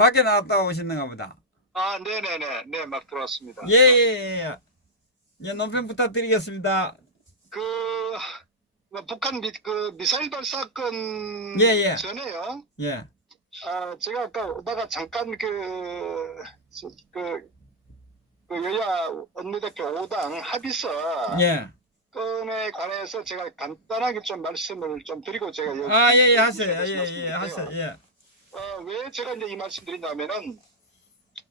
밖에 나갔다 오셨는가 보다. 아, 네네네. 네, 막 들어왔습니다. 예, 예, 예. 예, 논평 부탁드리겠습니다. 그, 뭐 북한 그 미사일 발사 예, 건 예, 전에요. 예, 제가 아까 오다가 잠깐 그, 그 여야 원내대표 5당 합의서 예. 건에 관해서 제가 간단하게 좀 말씀을 좀 드리고 제가 아, 예, 예, 하세요. 여기서 예, 예, 말씀드릴게요. 하세요. 예. 왜 제가 이제 이 말씀 드리냐면은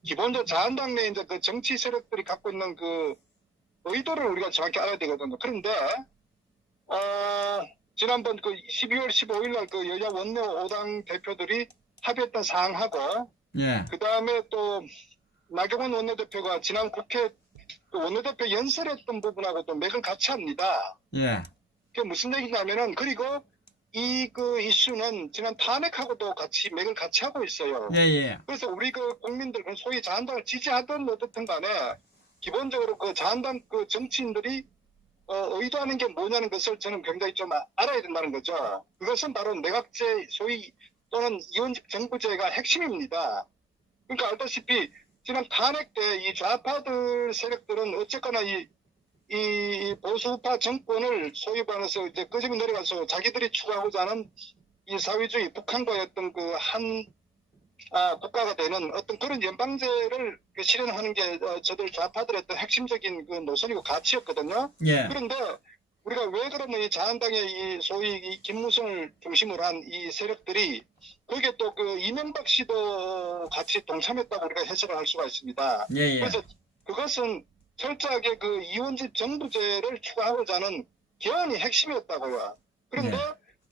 기본적으로 자한당내 이제 그 정치 세력들이 갖고 있는 그 의도를 우리가 정확히 알아야 되거든요. 그런데 지난번 그 12월 15일 날 그 여야 원내 5당 대표들이 합의했던 사항하고 예. 그 다음에 또 나경원 원내대표가 지난 국회 그 원내대표 연설했던 부분하고 또 맥을 같이 합니다. 예. 그게 무슨 얘기냐면은 그리고 이 그 이슈는 지난 탄핵하고도 같이 맥을 같이 하고 있어요. 예, 예. 그래서 우리 그 국민들, 소위 자한당을 지지하든 어떻든 간에 기본적으로 그 자한당 그 정치인들이 의도하는 게 뭐냐는 것을 저는 굉장히 좀 알아야 된다는 거죠. 그것은 바로 내각제 소위 또는 이원집 정부제가 핵심입니다. 그러니까 알다시피 지난 탄핵 때 이 좌파들 세력들은 어쨌거나 이 보수파 정권을 소위 말해서 이제 끄집어 내려가서 자기들이 추구하고자 하는 이 사회주의 북한과의 어떤 그 국가가 되는 어떤 그런 연방제를 실현하는 게 저들 좌파들의 어떤 핵심적인 그 노선이고 가치였거든요. 예. 그런데 우리가 왜 그러면 이 자한당의 이 소위 이 김무성을 중심으로 한 이 세력들이 거기에 또 그 이명박 씨도 같이 동참했다고 우리가 해석을 할 수가 있습니다. 예, 예. 그래서 그것은 철저하게 그 이원집 정부제를 추구하고자 하는 개헌이 핵심이었다고요. 그런데 네.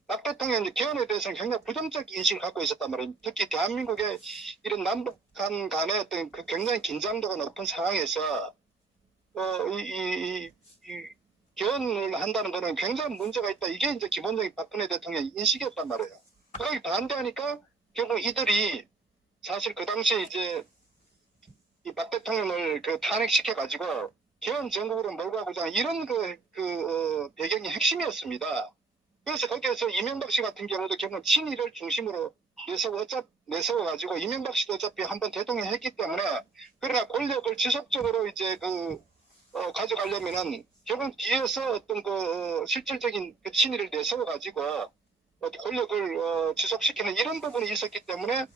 박 대통령이 개헌에 대해서는 굉장히 부정적 인식을 갖고 있었단 말이에요. 특히 대한민국의 이런 남북한 간의 어떤 그 굉장히 긴장도가 높은 상황에서 이 개헌을 한다는 거는 굉장히 문제가 있다. 이게 이제 기본적인 박근혜 대통령의 인식이었단 말이에요. 거기 반대하니까 결국 이들이 사실 그 당시에 이제 이 박 대통령을 그 탄핵시켜가지고 개헌 정국으로 몰고 가고자 하는 이런 배경이 핵심이었습니다. 그래서 거기에서 이명박 씨 같은 경우도 결국 친일을 중심으로 내세워가지고 이명박 씨도 어차피 한번 대통령 했기 때문에 그러나 권력을 지속적으로 이제 가져가려면은 결국 뒤에서 어떤 실질적인 그 친일을 내세워가지고 권력을 지속시키는 이런 부분이 있었기 때문에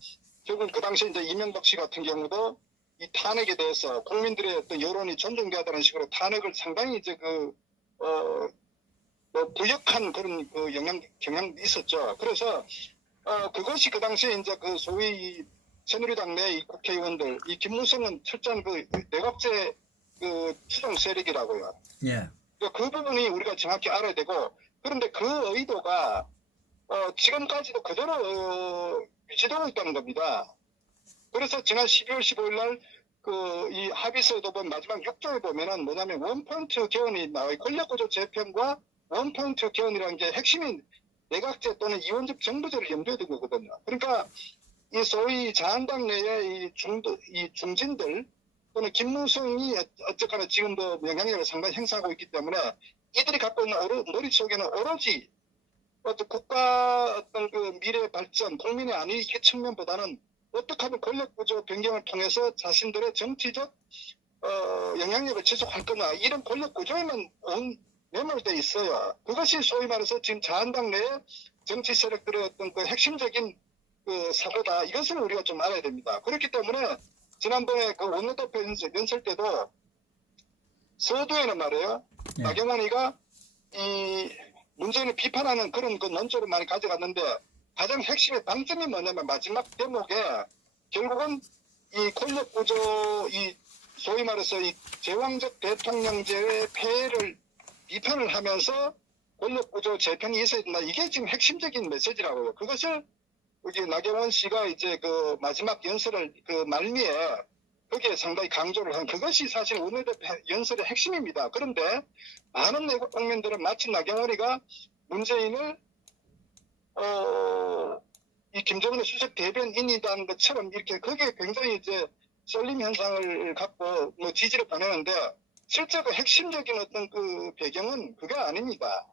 결국 그 당시에 이제 이명박 씨 같은 경우도 이 탄핵에 대해서 국민들의 어떤 여론이 존중되다는 식으로 탄핵을 상당히 이제 부역한 그런 경향이 있었죠. 그래서 그것이 그 당시에 이제 그 소위 새누리당 내 이 국회의원들 이 김무성은 철저한 그 내각제 그 추종 세력이라고요. 예. 그 부분이 우리가 정확히 알아야 되고 그런데 그 의도가 지금까지도 그대로 유지되고 있다는 겁니다. 그래서 지난 12월 15일 날 이 합의서에도 보면 마지막 6조에 보면은 뭐냐면 원포인트 개헌이 나와요. 권력구조 재편과 원포인트 개헌이라는 게 핵심인 내각제 또는 이원집 정부제를 염두에 둔 거거든요. 그러니까 이 소위 자한당 내의 이 중진들 또는 김무성이 어쨌거나 지금도 영향력을 상당히 행사하고 있기 때문에 이들이 갖고 있는 머릿속에는 오로지 어떤 국가 어떤 그 미래 발전, 국민의 안위 이 측면보다는 어떻게 하면 권력구조 변경을 통해서 자신들의 정치적 영향력을 지속할 거냐 이런 권력구조에만 매몰돼 있어요. 그것이 소위 말해서 지금 자한당 내의 정치 세력들의 어떤 그 핵심적인 그 사고다. 이것을 우리가 좀 알아야 됩니다. 그렇기 때문에 지난번에 그 원내대표 연설 때도 서두에는 말이에요. 예. 나경원이가 이 문재인을 비판하는 그런 그 논조를 많이 가져갔는데 가장 핵심의 방점이 뭐냐면 마지막 대목에 결국은 이 권력구조 이 소위 말해서 이 제왕적 대통령제의 폐해를 비판을 하면서 권력구조 재편이 있어야 된다. 이게 지금 핵심적인 메시지라고요. 그것을 여기 나경원 씨가 이제 그 마지막 연설을 그 말미에 거기에 상당히 강조를 한 그것이 사실 원내대표 연설의 핵심입니다. 그런데 많은 내국 국민들은 마치 나경원이가 문재인을 이 김정은의 수석 대변인이라는 것처럼 이렇게 거기에 굉장히 이제 쏠림 현상을 갖고 지지를 보내는데 실제 그 핵심적인 어떤 그 배경은 그게 아닙니다.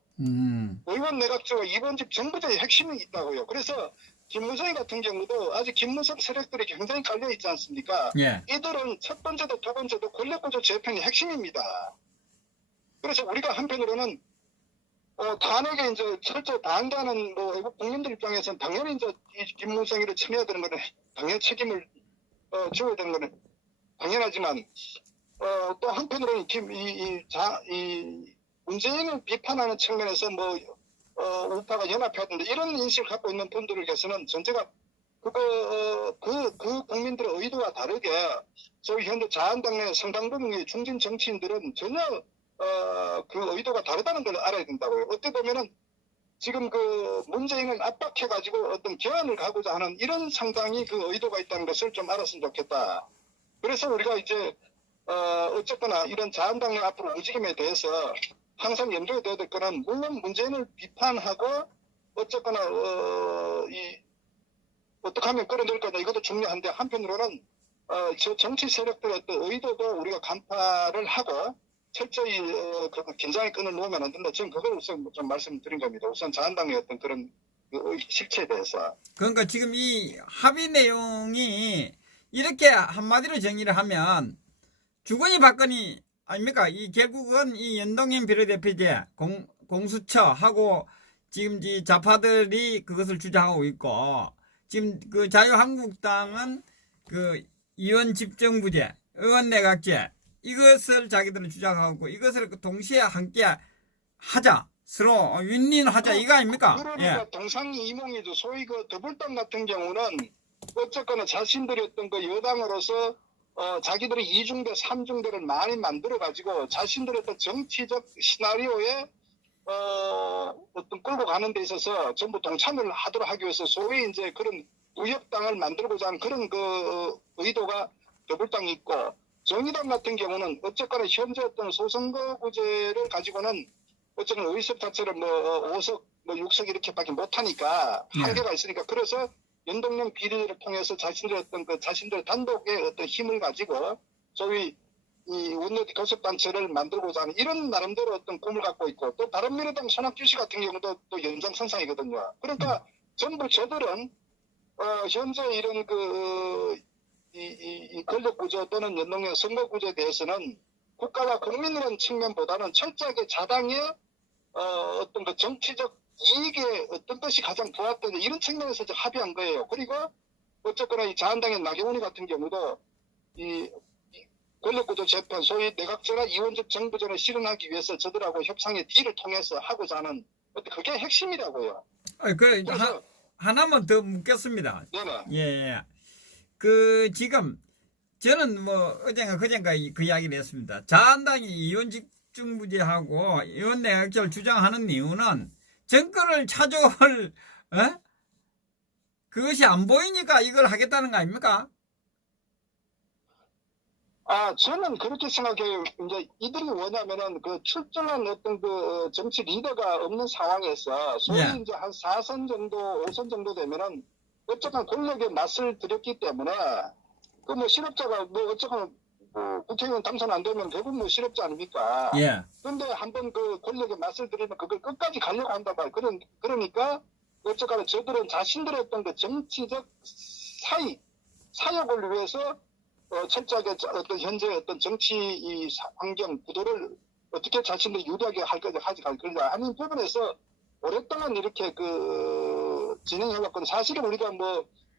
의원 내각제와 이원집 정부제의 핵심이 있다고요. 그래서 김무성 같은 경우도 아직 김무성 세력들이 굉장히 깔려 있지 않습니까? 예. 이들은 첫 번째도 두 번째도 권력구조 재편이 핵심입니다. 그래서 우리가 한편으로는 탄핵에 이제 철저히 반대하는 외국 국민들 입장에서는 당연히 이제 이 김무성이를 쳐내야 되는 거는 당연히 책임을 지어야 되는 거는 당연하지만 또 한편으로는 이 문재인을 비판하는 측면에서 우파가 연합해야 된다 이런 인식을 갖고 있는 분들을 위해서는 전제가 그 국민들의 의도와 다르게 소위 현재 자한당 내 상당 부분의 중진 정치인들은 전혀 그 의도가 다르다는 걸 알아야 된다고요. 어떻게 보면은 지금 그 문재인을 압박해가지고 어떤 개헌을 가고자 하는 이런 상당히 그 의도가 있다는 것을 좀 알았으면 좋겠다. 그래서 우리가 이제 어쨌거나 이런 자한당 내 앞으로 움직임에 대해서 항상 염두에 둬야 될 거는 물론 문재인을 비판하고 어쨌거나 어떻게 하면 끌어낼 거냐 이것도 중요한데 한편으로는 저 정치 세력들의 어떤 의도도 우리가 간파를 하고 철저히 그 긴장의 끈을 놓으면 안 된다. 저는 그걸 우선 좀 말씀드린 겁니다. 우선 자한당의 어떤 그런 실체에 대해서. 그러니까 지금 이 합의 내용이 이렇게 한마디로 정의를 하면 주거니 받거니 아닙니까? 이 결국은 이 연동형 비례대표제 공수처하고 지금 이 좌파들이 그것을 주장하고 있고 지금 그 자유한국당은 그 의원 집정부제, 의원 내각제 이것을 자기들은 주장하고 이것을 동시에 함께 하자. 서로 윈윈하자 이거 아닙니까? 그러니까 동상이몽이죠. 소위 그 더불당 같은 경우는 어쨌거나 자신들이 어떤 그 여당으로서 자기들이 이중대, 삼중대를 많이 만들어가지고 자신들의 어떤 정치적 시나리오에 어떤 끌고 가는 데 있어서 전부 동참을 하도록 하기 위해서 소위 이제 그런 우협당을 만들고자 하는 그런 그 의도가 더불당이 있고 정의당 같은 경우는 어쨌거나 현재 어떤 소선거구제를 가지고는 어쨌든 의석 자체를 5석, 6석 이렇게밖에 못하니까 한계가 있으니까 그래서 연동형 비례를 통해서 자신들의 어떤 자신들 단독의 어떤 힘을 가지고 소위 이 원내대 교섭단체를 만들고자 하는 이런 나름대로 어떤 꿈을 갖고 있고 또 바른미래당 손학규 씨 같은 경우도 또 연장선상이거든요. 그러니까 전부 저들은 현재 이런 이 권력구조 또는 연동형 선거구조에 대해서는 국가와 국민이라는 측면보다는 철저하게 자당의 어떤 그 정치적 이익에 어떤 것이 가장 부합되는 이런 측면에서 합의한 거예요. 그리고 어쨌거나 이 자한당의 나경원이 같은 경우도 이 권력구조 재편, 소위 내각제나 이원적 정부전을 실현하기 위해서 저들하고 협상의 딜을 통해서 하고자 하는 그게 핵심이라고요. 그래서 하나만 더 묻겠습니다. 네네. 예. 지금 저는 어젠가 그젠가 그 이야기를 했습니다. 자한당이 이원 집중부제하고 이원 내각제를 주장하는 이유는 정권을 차지할 그것이 안 보이니까 이걸 하겠다는 거 아닙니까? 저는 그렇게 생각해요. 이제 이들이 뭐냐면은 그 출중한 어떤 그 정치 리더가 없는 상황에서 소위 이제 한 4선 정도, 5선 정도 되면은 어쨌든 권력에 맛을 들였기 때문에 그 실업자가 어쨌든 국회의원 당선 안 되면 결국 실업자 아닙니까? 예. 그런데 한번 그 권력에 맛을 들이면 그걸 끝까지 가려고 한단 말이에요. 그러니까 어쨌거나 저들은 자신들의 어떤 그 정치적 사역을 위해서 철저하게 어떤 현재 어떤 정치 이 환경 구도를 어떻게 자신들이 유리하게 할 거냐 하는 부분에서 오랫동안 이렇게 진행해왔거든요. 사실은 우리가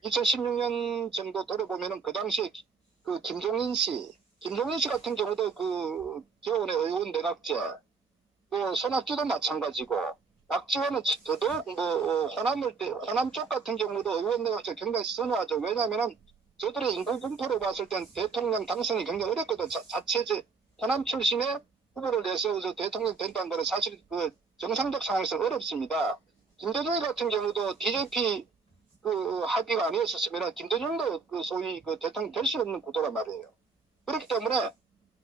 2016년 정도 돌아보면은 그 당시에 그 김종인 씨 같은 경우도 그 개원의 의원 내각제, 손학규도 마찬가지고, 박지원은 더더욱 호남 쪽 같은 경우도 의원 내각제 굉장히 선호하죠. 왜냐하면은 저들의 인구 분포로 봤을 땐 대통령 당선이 굉장히 어렵거든. 자체 호남 출신의 후보를 내서 대통령 된다는 거는 사실 그 정상적 상황에서 어렵습니다. 김대중 같은 경우도 DJP 합의가 아니었으면 김대중도 소위 대통령 될 수 없는 구도란 말이에요. 그렇기 때문에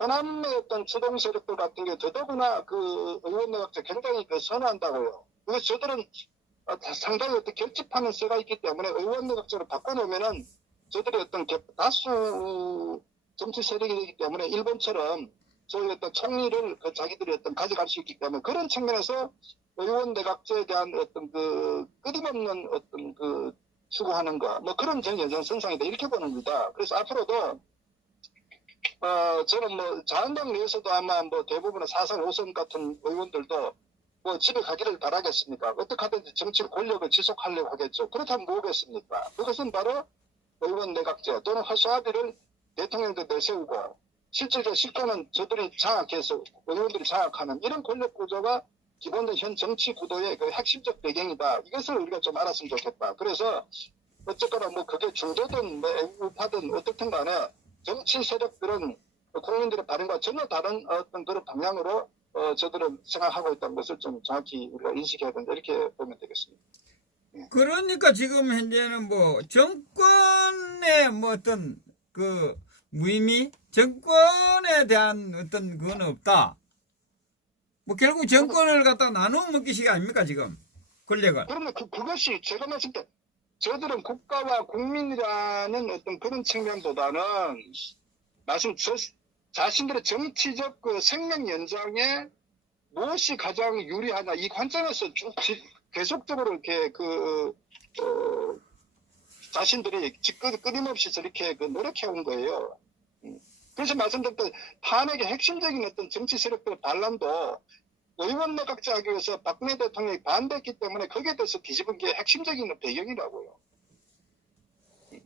호남의 어떤 주동 세력들 같은 게 더더구나 의원 내각제 굉장히 선호한다고요. 그래서 저들은 상당히 어떤 결집하는 세가 있기 때문에 의원 내각제로 바꿔놓으면은 저들이 어떤 다수 정치 세력이 되기 때문에 일본처럼 저희 어떤 총리를 자기들이 어떤 가져갈 수 있기 때문에 그런 측면에서 의원 내각제에 대한 어떤 끊임없는 어떤 추구하는 거, 뭐 그런 연장선상이다 이렇게 보는 겁니다. 그래서 앞으로도 저는 뭐 자한당 내에서도 아마 뭐 대부분의 4선 5선 같은 의원들도 뭐 집에 가기를 바라겠습니까? 어떻게 하든지 정치 권력을 지속하려고 하겠죠. 그렇다면 뭐겠습니까? 그것은 바로 의원 내각제 또는 허수아비를 대통령도 내세우고 실질적으로 실권은 저들이 장악해서 의원들이 장악하는 이런 권력 구조가 기본적인 현 정치 구도의 그 핵심적 배경이다. 이것을 우리가 좀 알았으면 좋겠다. 그래서 어쨌거나 뭐 그게 중도든 뭐 애국파든 어떻든 간에 정치 세력들은 국민들의 바람과 전혀 다른 어떤 그런 방향으로 저들은 생각하고 있다는 것을 좀 정확히 우리가 인식해야 된다. 이렇게 보면 되겠습니다. 그러니까 지금 현재는 뭐 정권의 뭐 어떤 그 무의미, 정권에 대한 어떤 그건 없다. 뭐 결국 정권을 갖다 나누어 먹기식 아닙니까 지금 권력을. 그러면 그것이 제가 말씀 때 저들은 국가와 국민이라는 어떤 그런 측면보다는 자신들의 정치적 그 생명 연장에 무엇이 가장 유리하냐 이 관점에서 쭉 계속적으로 이렇게 자신들이 끊임없이 저렇게 노력해 온 거예요. 그래서 말씀드렸던 탄핵의 핵심적인 어떤 정치 세력들의 반란도 의원 내각제 하기 위해서 박근혜 대통령이 반대했기 때문에 거기에 대해서 뒤집은 게 핵심적인 배경이라고요.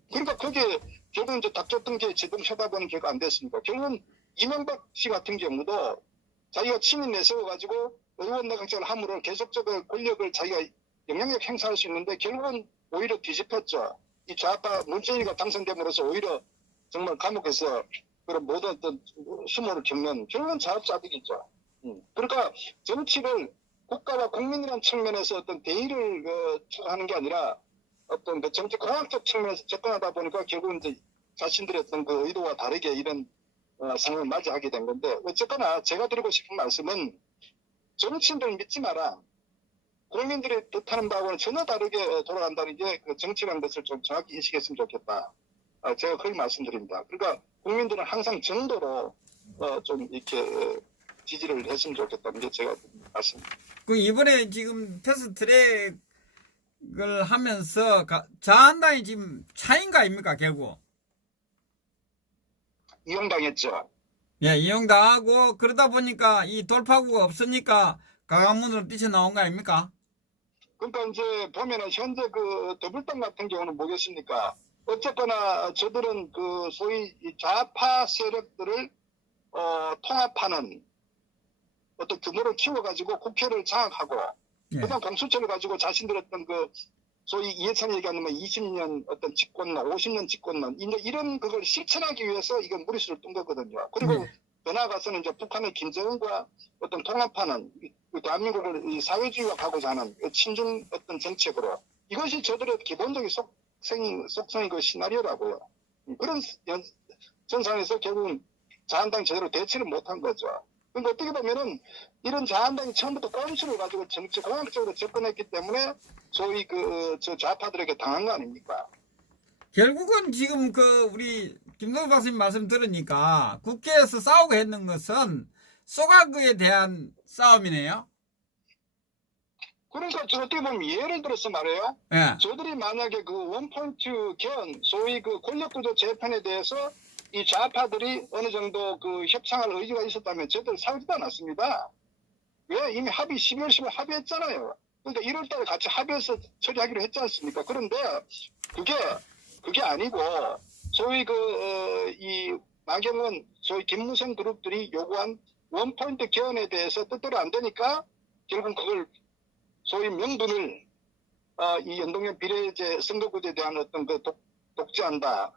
그러니까 거기에 결국은 이제 닥쳤던 게 지금 쳐다보는 결과 안 됐습니까? 결국은 이명박 씨 같은 경우도 자기가 친히 내세워가지고 의원 내각제를 함으로 계속적으로 권력을 자기가 영향력 행사할 수 있는데 결국은 오히려 뒤집혔죠. 이 좌파 문재인이가 당선됨으로써 오히려 정말 감옥에서 그런 모든 어떤 수모를 겪는 결국은 자업자득이죠. 그러니까 정치를 국가와 국민이라는 측면에서 어떤 대의를 추구하는 게 아니라 어떤 그 정치 공학적 측면에서 접근하다 보니까 결국은 이제 자신들의 어떤 그 의도와 다르게 이런 상황을 맞이하게 된 건데 어쨌거나 제가 드리고 싶은 말씀은 정치인들 믿지 마라. 국민들이 뜻하는 바하고는 전혀 다르게 돌아간다는 게 그 정치라는 것을 좀 정확히 인식했으면 좋겠다. 제가 그걸 말씀드립니다. 그러니까 국민들은 항상 정도로 좀 이렇게 지지를 했으면 좋겠다는 게 제가 말씀입니다. 그 이번에 지금 패스트트랙을 하면서 자한당이 지금 차인 거 아닙니까 결국? 이용당했죠. 예, 이용당하고 그러다 보니까 이 돌파구가 없으니까 강화문으로 뛰쳐나온 거 아닙니까? 그러니까 이제 보면은 현재 그 더불당 같은 경우는 뭐겠습니까? 어쨌거나 저들은 그 소위 좌파 세력들을 통합하는 어떤 규모를 키워가지고 국회를 장악하고 예. 그다음 공수처를 가지고 자신들의 어떤 그 소위 이해찬이 얘기하는 20년 어떤 집권론, 50년 집권론 이제 이런 그걸 실천하기 위해서 이건 무리수를 둔 거거든요. 그리고 더 나아가서는 이제 북한의 김정은과 어떤 통합하는 대한민국을 이 사회주의화하고자 하는 친중 어떤 정책으로 이것이 저들의 기본적인 속성이 그 시나리오라고요. 그런 전상에서 결국은 자한당 제대로 대처를 못한 거죠. 그러니까 어떻게 보면은 이런 자한당이 처음부터 꼼수를 가지고 정치 공학적으로 접근했기 때문에 소위 저 좌파들에게 당한 거 아닙니까? 결국은 지금 우리 김동수 박사님 말씀 들으니까 국회에서 싸우고 했는 것은 소각에 대한 싸움이네요. 그러니까 저 어떻게 보면 예를 들어서 말이에요. 예. 저들이 만약에 그 원포인트 견 소위 그 권력구조 재편에 대해서 이 좌파들이 어느 정도 그 협상할 의지가 있었다면 저들 싸우지도 않았습니다. 왜? 이미 12월 10일 합의했잖아요. 그러니까 1월 달에 같이 합의해서 처리하기로 했지 않습니까? 그런데 그게 아니고 소위 이 나경원 소위 김무성 그룹들이 요구한 원포인트 개헌에 대해서 뜻대로 안 되니까 결국 그걸 소위 명분을 이 연동형 비례제 선거구제에 대한 어떤 그 독재한다.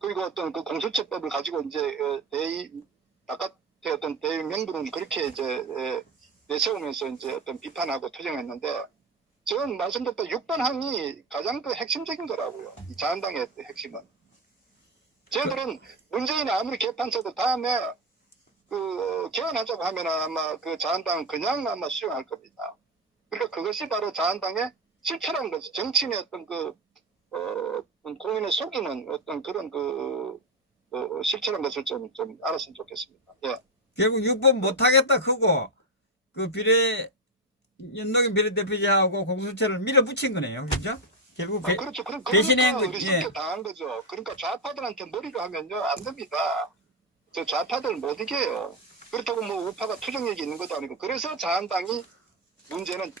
그리고 어떤 그 공수처법을 가지고 이제 바깥의 어떤 대의 명분은 그렇게 이제 내세우면서 이제 어떤 비판하고 투쟁했는데 저는 말씀드렸던 6번 항이 가장 그 핵심적인 거라고요. 이 자한당의 핵심은. 저희들은 문재인이 아무리 개판쳐도 다음에 그 개헌하자고 하면 아마 그 자한당 그냥 아마 수용할 겁니다. 그러니까 그것이 바로 자한당의 실체라는 거죠. 정치인의 어떤 국민을 속이는 어떤 그런 실체라는 것을 좀 알았으면 좋겠습니다. 예. 결국 6번 못하겠다 크고 연동형 비례대표제하고 공수처를 밀어붙인 거네요. 그죠? 결국 그렇죠. 배신의 그러니까 예. 어리석게 당한 거죠. 그러니까 좌파들한테 머리를 하면요 안 됩니다. 저 좌파들 못 이겨요. 그렇다고 뭐 우파가 투정력이 있는 것도 아니고 그래서 자한당이 문제는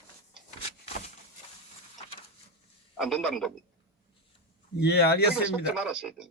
안 된다는 겁니다. 예, 그걸 속지 알겠습니다. 말았어야 됩니다.